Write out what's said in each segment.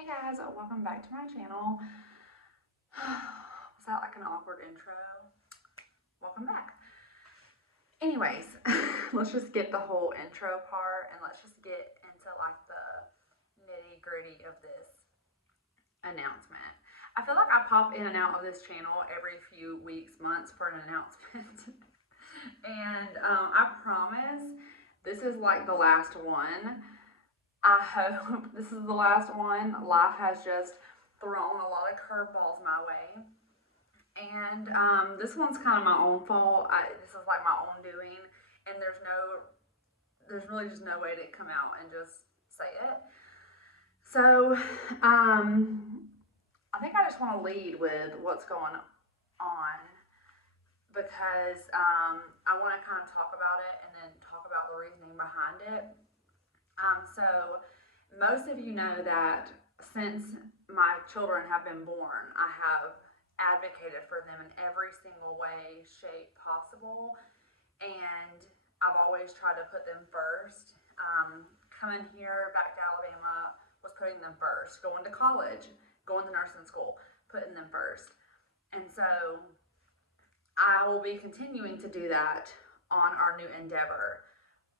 Hey guys, welcome back to my channel. Was that like an awkward intro? Welcome back. Anyways, let's just get the whole intro part and let's just get into like the nitty gritty of this announcement. I feel like I pop in and out of this channel every few weeks, months for an announcement. And I promise this is like the last one. I hope this is the last one. Life has just thrown a lot of curveballs my way. And this one's kind of my own fault. This is like my own doing. And there's really just no way to come out and just say it. So, I think I just want to lead with what's going on because I want to kind of talk about it and then talk about the reasoning behind it. So most of you know that since my children have been born, I have advocated for them in every single way, shape possible, and I've always tried to put them first. Coming here back to Alabama was putting them first. Going to college, going to nursing school, putting them first. And so I will be continuing to do that on our new endeavor,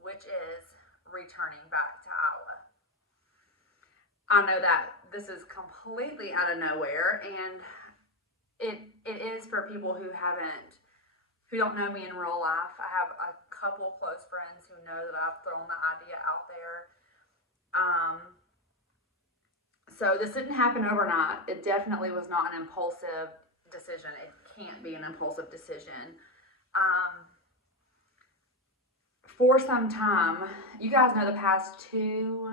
which is returning back to Iowa. I know that this is completely out of nowhere, and it is for people who don't know me in real life. I have a couple close friends who know that I've thrown the idea out there. So this didn't happen overnight. It definitely was not an impulsive decision. It can't be an impulsive decision. For some time, you guys know the past 2.5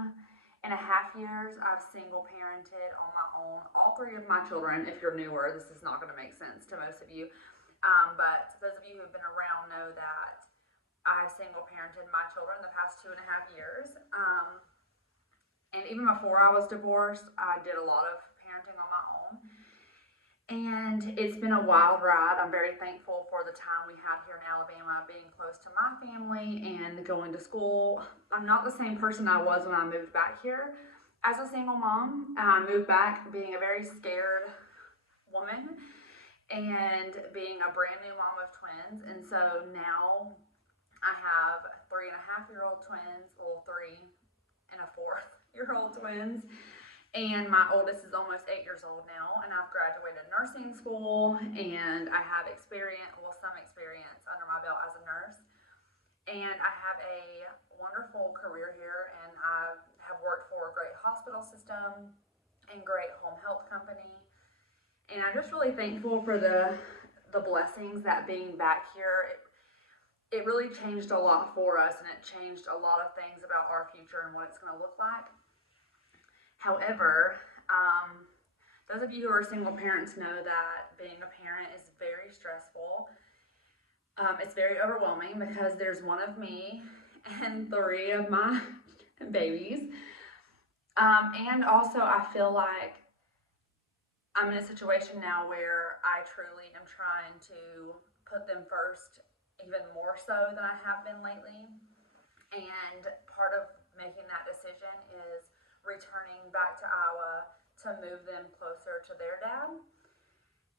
years, I've single parented on my own. All 3 of my children, if you're newer, this is not going to make sense to most of you. But those of you who have been around know that I single parented my children the past 2.5 years. And even before I was divorced, I did a lot of parenting on my own. And it's been a wild ride. I'm very thankful for the time we had here in Alabama, being close to my family and going to school. I'm not the same person I was when I moved back here as a single mom. I moved back being a very scared woman and being a brand new mom of twins. And so now I have 3.5-year-old twins, well, 3 and a 4-year-old twins. And my oldest is almost 8 years old now, and I've graduated nursing school, and I have some experience under my belt as a nurse. And I have a wonderful career here, and I have worked for a great hospital system and great home health company. And I'm just really thankful for the blessings that being back here, it really changed a lot for us, and it changed a lot of things about our future and what it's going to look like. However, those of you who are single parents know that being a parent is very stressful. It's very overwhelming because there's one of me and 3 of my babies. And also I feel like I'm in a situation now where I truly am trying to put them first even more so than I have been lately. And part of making that decision is returning back to Iowa to move them closer to their dad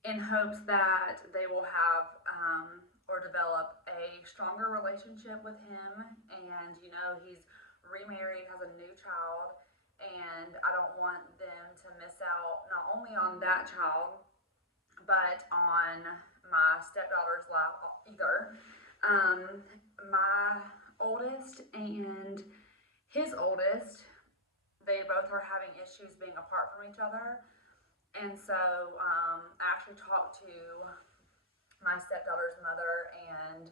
in hopes that they will have or develop a stronger relationship with him. And he's remarried, has a new child, and I don't want them to miss out not only on that child but on my stepdaughter's life either. My oldest and his oldest, they both are having issues being apart from each other. And so I actually talked to my stepdaughter's mother, and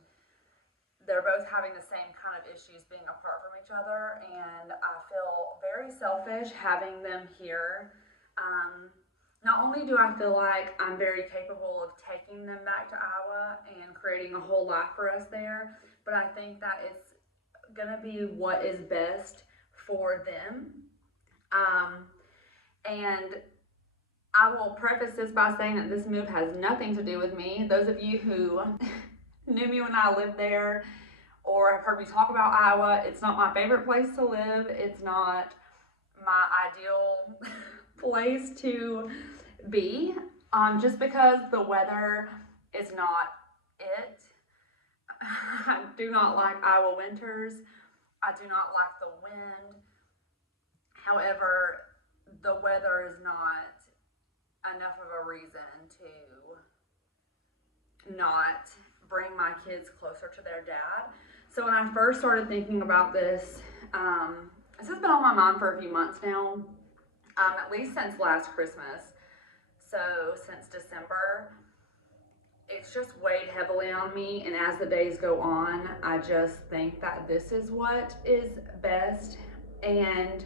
they're both having the same kind of issues being apart from each other. And I feel very selfish having them here. Not only do I feel like I'm very capable of taking them back to Iowa and creating a whole life for us there, but I think that it's going to be what is best for them. And I will preface this by saying that this move has nothing to do with me. Those of you who knew me when I lived there or have heard me talk about Iowa, it's not my favorite place to live. It's not my ideal place to be, just because the weather is not it. I do not like Iowa winters. I do not like the wind. However, the weather is not enough of a reason to not bring my kids closer to their dad. So when I first started thinking about this, this has been on my mind for a few months now, at least since last Christmas. So since December, it's just weighed heavily on me. And as the days go on, I just think that this is what is best. And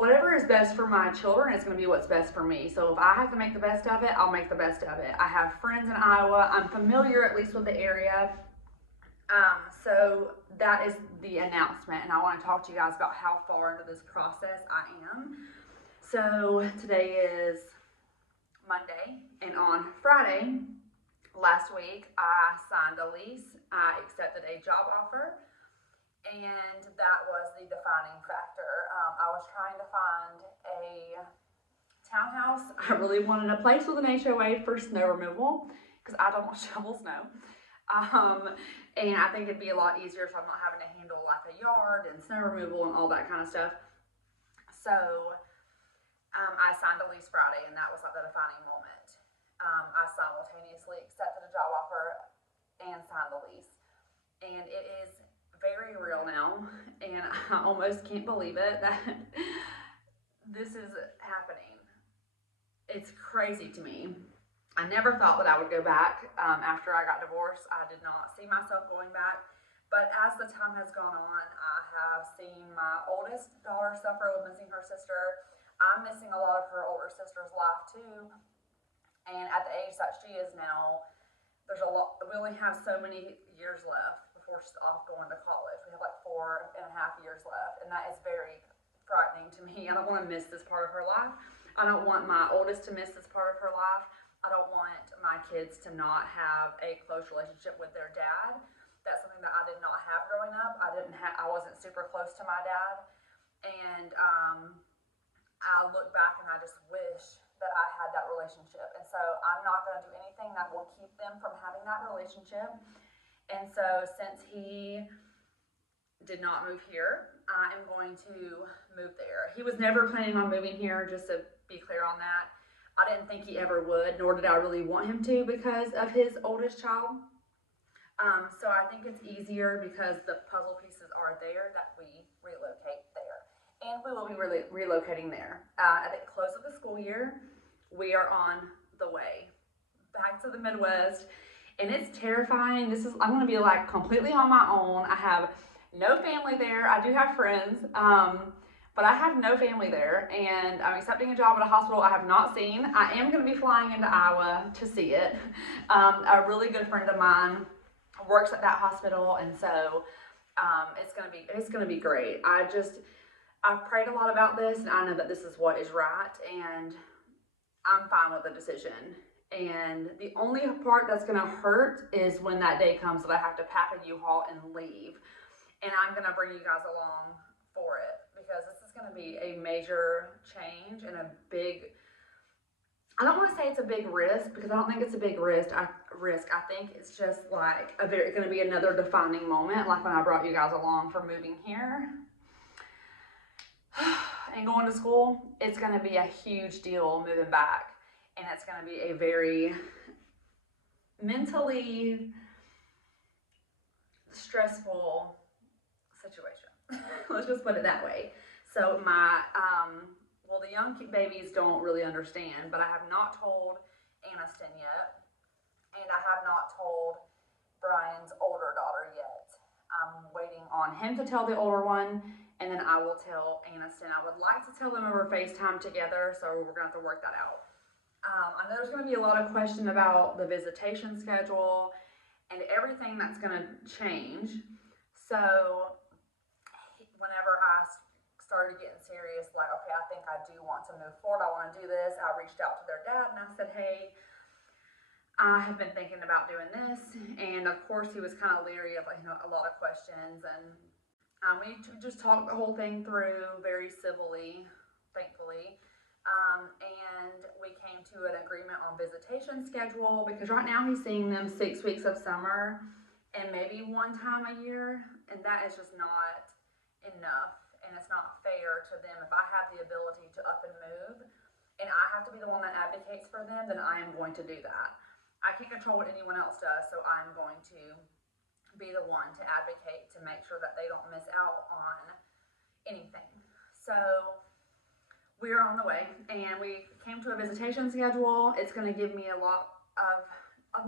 whatever is best for my children is going to be what's best for me. So if I have to make the best of it, I'll make the best of it. I have friends in Iowa. I'm familiar at least with the area. So that is the announcement, and I want to talk to you guys about how far into this process I am. So today is Monday, and on Friday last week I signed a lease. I accepted a job offer, and that was the defining factor. I was trying to find a townhouse. I really wanted a place with an HOA for snow removal because I don't want to shovel snow. And I think it'd be a lot easier so I'm not having to handle like a yard and snow removal and all that kind of stuff. So I signed a lease Friday, and that was like the defining moment. I simultaneously accepted a job offer and signed the lease, and it is very real now, and I almost can't believe it that this is happening. It's crazy to me. I never thought that I would go back after I got divorced. I did not see myself going back. But as the time has gone on, I have seen my oldest daughter suffer with missing her sister. I'm missing a lot of her older sister's life too. And at the age that she is now, there's a lot. We only have so many years left before she's off going to college. We have like 4.5 years left, and that is very frightening to me. I don't want to miss this part of her life. I don't want my oldest to miss this part of her life. I don't want my kids to not have a close relationship with their dad. That's something that I did not have growing up. I wasn't super close to my dad. And I look back and I just wish that I had that relationship. And so I'm not going to do anything that will keep them from having that relationship. And so since he did not move here, I am going to move there. He was never planning on moving here, just to be clear on that. I didn't think he ever would, nor did I really want him to because of his oldest child. So I think it's easier because the puzzle pieces are there that we relocate there. And we will be relocating there. At the close of the school year, we are on the way back to the Midwest. And it's terrifying. I'm going to be like completely on my own. I have no family there. I do have friends. But I have no family there, and I'm accepting a job at a hospital I have not seen. I am going to be flying into Iowa to see it. A really good friend of mine works at that hospital, and so it's going to be great. I've prayed a lot about this, and I know that this is what is right, and I'm fine with the decision. And the only part that's going to hurt is when that day comes that I have to pack a U-Haul and leave, and I'm going to bring you guys along for it. Because this is going to be a major change and a big, I don't want to say it's a big risk because I don't think it's a big risk. I think it's just like going to be another defining moment, like when I brought you guys along for moving here and going to school. It's going to be a huge deal moving back, and it's going to be a very mentally stressful situation. Let's just put it that way. So the young babies don't really understand, but I have not told Aniston yet, and I have not told Brian's older daughter yet. I'm waiting on him to tell the older one, and then I will tell Aniston. I would like to tell them over FaceTime together, so we're going to have to work that out. I know there's going to be a lot of question about the visitation schedule and everything that's going to change. So whenever I started getting serious, like, okay, I think I do want to move forward, I want to do this, I reached out to their dad and I said, hey, I have been thinking about doing this. And of course he was kind of leery of, like, a lot of questions, and we just talked the whole thing through very civilly, thankfully. visitation schedule, because right now he's seeing them 6 weeks of summer and maybe one time a year, and that is just not enough, and it's not fair to them. If I have the ability to up and move and I have to be the one that advocates for them, then I am going to do that. I can't control what anyone else does, so I'm going to be the one to advocate to make sure that they don't miss out on anything. So we're on the way, and we came to a visitation schedule. It's going to give me a lot of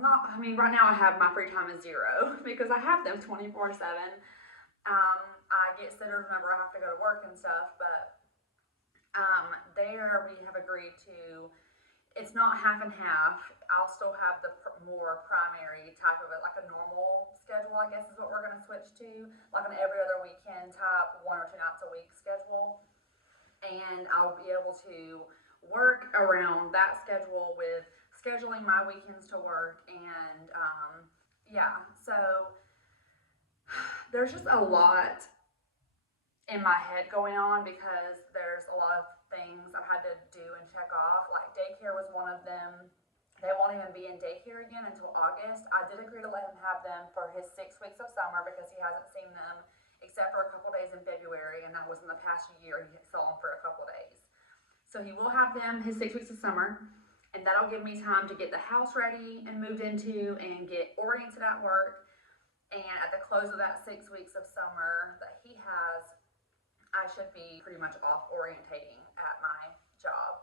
not, I mean, right now I have my free time is 0 because I have them 24/7. I get sitters whenever I have to go to work and stuff, but there we have agreed to, it's not half and half. I'll still have the more primary type of it, like a normal schedule, I guess is what we're going to switch to, like an every other weekend type, 1 or 2 nights a week schedule. And I'll be able to work around that schedule with scheduling my weekends to work. And yeah, so there's just a lot in my head going on because there's a lot of things I've had to do and check off. Like daycare was one of them. They won't even be in daycare again until August. I did agree to let him have them for his 6 weeks of summer because he hasn't seen them except for a couple days in February, and that was in the past year. He saw them for a couple days. So he will have them his 6 weeks of summer, and that'll give me time to get the house ready and moved into and get oriented at work. And at the close of that 6 weeks of summer that he has, I should be pretty much off orientating at my job.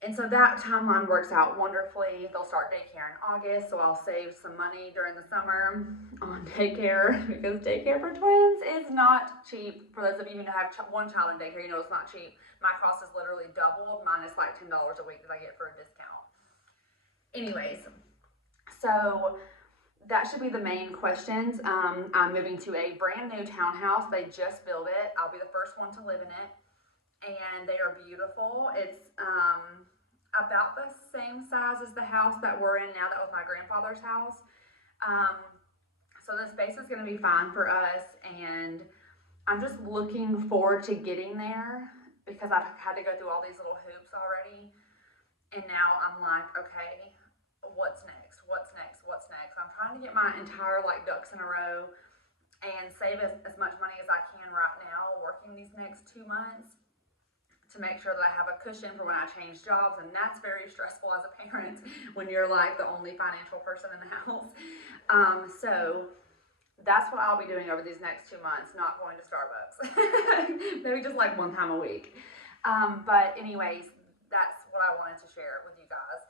And so that timeline works out wonderfully. They'll start daycare in August, so I'll save some money during the summer on daycare because daycare for twins is not cheap. For those of you who have one child in daycare, you know it's not cheap. My cost is literally doubled. Mine is like $10 a week that I get for a discount. Anyways, so that should be the main questions. I'm moving to a brand new townhouse. They just built it. I'll be the first one to live in it. And they are beautiful. It's about the same size as the house that we're in now. That was my grandfather's house. So the space is going to be fine for us. And I'm just looking forward to getting there because I've had to go through all these little hoops already. And now I'm like, okay, what's next? What's next? What's next? I'm trying to get my entire ducks in a row and save as much money as I can right now working these next 2 months to make sure that I have a cushion for when I change jobs. And that's very stressful as a parent when you're like the only financial person in the house. So that's what I'll be doing over these next 2 months, not going to Starbucks. Maybe just like one time a week. But anyways, that's what I wanted to share with you guys.